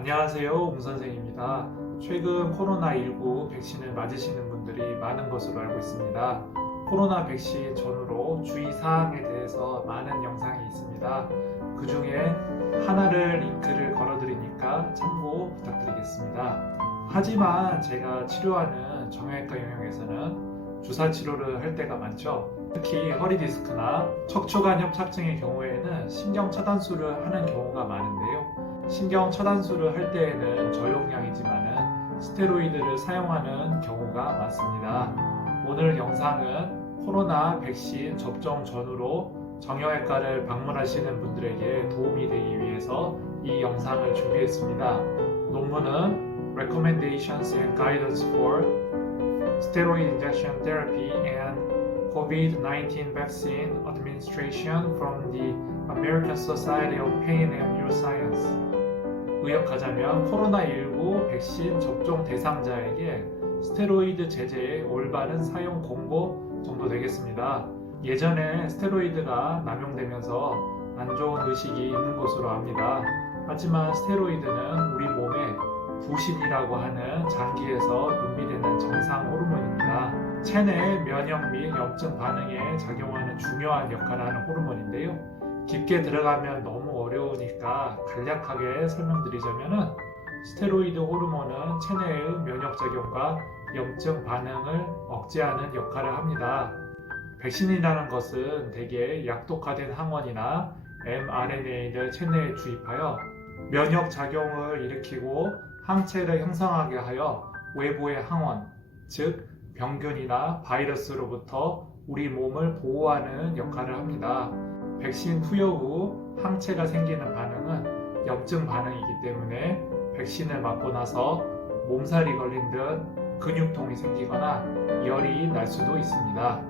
안녕하세요, 웅 선생입니다. 최근 코로나19 백신을 맞으시는 분들이 많은 것으로 알고 있습니다. 코로나 백신 전후로 주의사항에 대해서 많은 영상이 있습니다. 그 중에 하나를 링크를 걸어드리니까 참고 부탁드리겠습니다. 하지만 제가 치료하는 정형외과 영역에서는 주사 치료를 할 때가 많죠. 특히 허리 디스크나 척추관 협착증의 경우에는 신경 차단술을 하는 경우가 많은데요. 신경 차단술을 할 때에는 저용량이지만은 스테로이드를 사용하는 경우가 많습니다. 오늘 영상은 코로나 백신 접종 전후로 정형외과를 방문하시는 분들에게 도움이 되기 위해서 이 영상을 준비했습니다. 논문은 Recommendations and Guidance for Steroid Injection Therapy and COVID-19 Vaccine Administration from the American Society of Pain and Neuroscience. 의역하자면 코로나19 백신 접종 대상자에게 스테로이드 제제의 올바른 사용 공고 정도 되겠습니다. 예전에 스테로이드가 남용되면서 안 좋은 의식이 있는 것으로 압니다. 하지만 스테로이드는 우리 몸에 부신이라고 하는 장기에서 분비되는 정상 호르몬입니다. 체내 면역 및 염증 반응에 작용하는 중요한 역할을 하는 호르몬인데요. 깊게 들어가면 너무 어려우니까 간략하게 설명드리자면 스테로이드 호르몬은 체내의 면역작용과 염증 반응을 억제하는 역할을 합니다. 백신이라는 것은 대개 약독화된 항원이나 mRNA를 체내에 주입하여 면역작용을 일으키고 항체를 형성하게 하여 외부의 항원, 즉 병균이나 바이러스로부터 우리 몸을 보호하는 역할을 합니다. 백신 투여 후 항체가 생기는 반응은 염증 반응이기 때문에 백신을 맞고 나서 몸살이 걸린 듯 근육통이 생기거나 열이 날 수도 있습니다.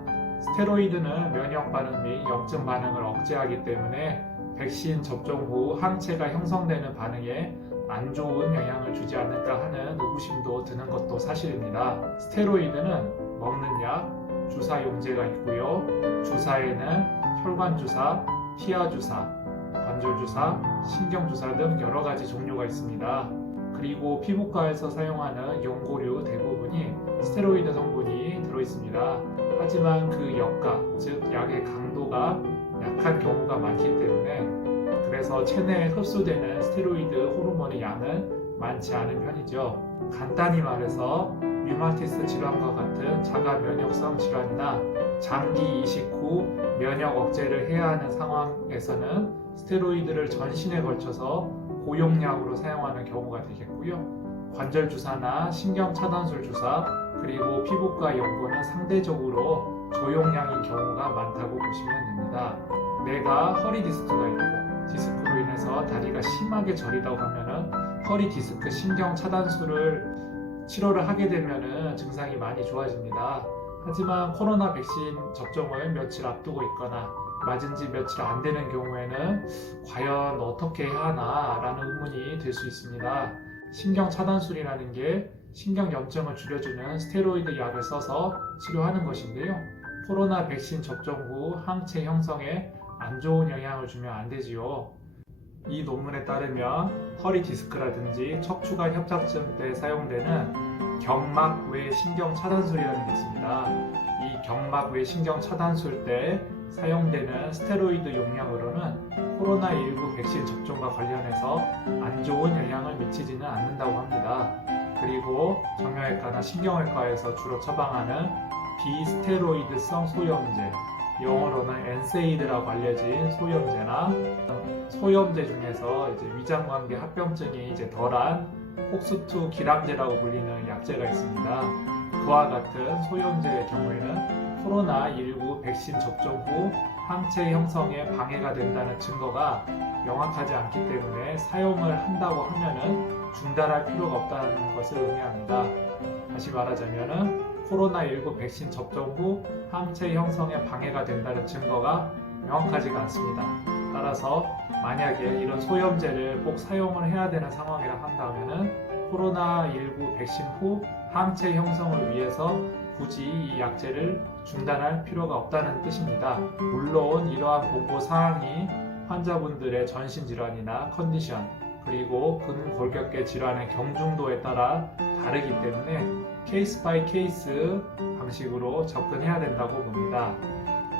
스테로이드는 면역 반응 및 염증 반응을 억제하기 때문에 백신 접종 후 항체가 형성되는 반응에 안 좋은 영향을 주지 않을까 하는 의구심도 드는 것도 사실입니다. 스테로이드는 먹는 약, 주사 용제가 있고요. 주사에는 혈관주사, 티아주사, 관절주사, 신경주사 등 여러 가지 종류가 있습니다. 그리고 피부과에서 사용하는 연고류 대부분이 스테로이드 성분이 들어있습니다. 하지만 그 역가, 즉 약의 강도가 약한 경우가 많기 때문에 그래서 체내에 흡수되는 스테로이드 호르몬의 양은 많지 않은 편이죠. 간단히 말해서 류마티스 질환과 같은 자가 면역성 질환이나 장기 이식 후 면역 억제를 해야 하는 상황에서는 스테로이드를 전신에 걸쳐서 고용량으로 사용하는 경우가 되겠고요. 관절 주사나 신경 차단술 주사 그리고 피부과 연고는 상대적으로 저용량인 경우가 많다고 보시면 됩니다. 내가 허리 디스크가 있고 디스크로 인해서 다리가 심하게 저리다고 하면은 허리 디스크 신경 차단술을 치료를 하게 되면은 증상이 많이 좋아집니다. 하지만 코로나 백신 접종을 며칠 앞두고 있거나 맞은 지 며칠 안 되는 경우에는 과연 어떻게 해야 하나 라는 의문이 들 수 있습니다. 신경 차단술이라는 게 신경 염증을 줄여주는 스테로이드 약을 써서 치료하는 것인데요. 코로나 백신 접종 후 항체 형성에 안 좋은 영향을 주면 안 되지요. 이 논문에 따르면 허리 디스크라든지 척추관 협착증 때 사용되는 경막 외 신경 차단술이라는 게 있습니다. 이 경막 외 신경 차단술 때 사용되는 스테로이드 용량으로는 코로나19 백신 접종과 관련해서 안 좋은 영향을 미치지는 않는다고 합니다. 그리고 정형외과나 신경외과에서 주로 처방하는 비스테로이드성 소염제, 영어로는 엔세이드라고 알려진 소염제나 소염제 중에서 이제 위장관계 합병증이 덜한 폭스투 기량제라고 불리는 약제가 있습니다. 그와 같은 소염제의 경우에는 코로나19 백신 접종 후 항체 형성에 방해가 된다는 증거가 명확하지 않기 때문에 사용을 한다고 하면은 중단할 필요가 없다는 것을 의미합니다. 다시 말하자면은 코로나19 백신 접종 후 항체 형성에 방해가 된다는 증거가 명확하지가 않습니다. 따라서 만약에 이런 소염제를 꼭 사용을 해야 되는 상황이라 한다면은 코로나19 백신 후 항체 형성을 위해서 굳이 이 약제를 중단할 필요가 없다는 뜻입니다. 물론 이러한 공고 사항이 환자분들의 전신 질환이나 컨디션 그리고 근골격계 질환의 경중도에 따라 다르기 때문에 케이스 바이 케이스 방식으로 접근해야 된다고 봅니다.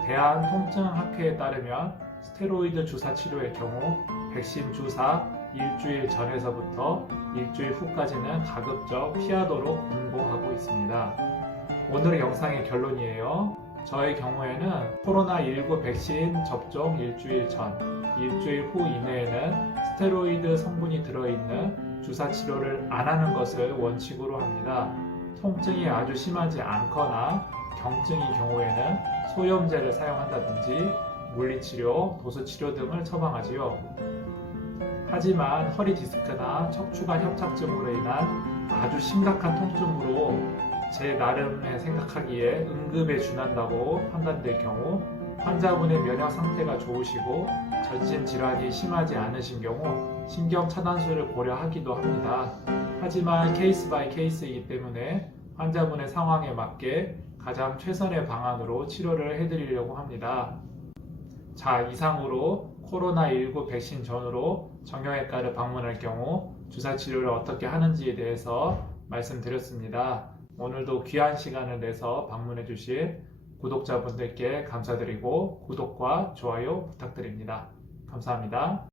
대한통증학회에 따르면 스테로이드 주사 치료의 경우 백신 주사 일주일 전에서부터 일주일 후까지는 가급적 피하도록 권고하고 있습니다. 오늘의 영상의 결론이에요. 저의 경우에는 코로나19 백신 접종 일주일 전, 일주일 후 이내에는 스테로이드 성분이 들어있는 주사 치료를 안 하는 것을 원칙으로 합니다. 통증이 아주 심하지 않거나 경증인 경우에는 소염제를 사용한다든지 물리치료, 도수치료 등을 처방하지요. 하지만 허리 디스크나 척추관 협착증으로 인한 아주 심각한 통증으로 제 나름의 생각하기에 응급에 준한다고 판단될 경우 환자분의 면역 상태가 좋으시고 전신 질환이 심하지 않으신 경우 신경 차단술을 고려하기도 합니다. 하지만 케이스 바이 케이스이기 때문에 환자분의 상황에 맞게 가장 최선의 방안으로 치료를 해드리려고 합니다. 자, 이상으로 코로나19 백신 전후로 정형외과를 방문할 경우 주사 치료를 어떻게 하는지에 대해서 말씀드렸습니다. 오늘도 귀한 시간을 내서 방문해 주실 구독자분들께 감사드리고 구독과 좋아요 부탁드립니다. 감사합니다.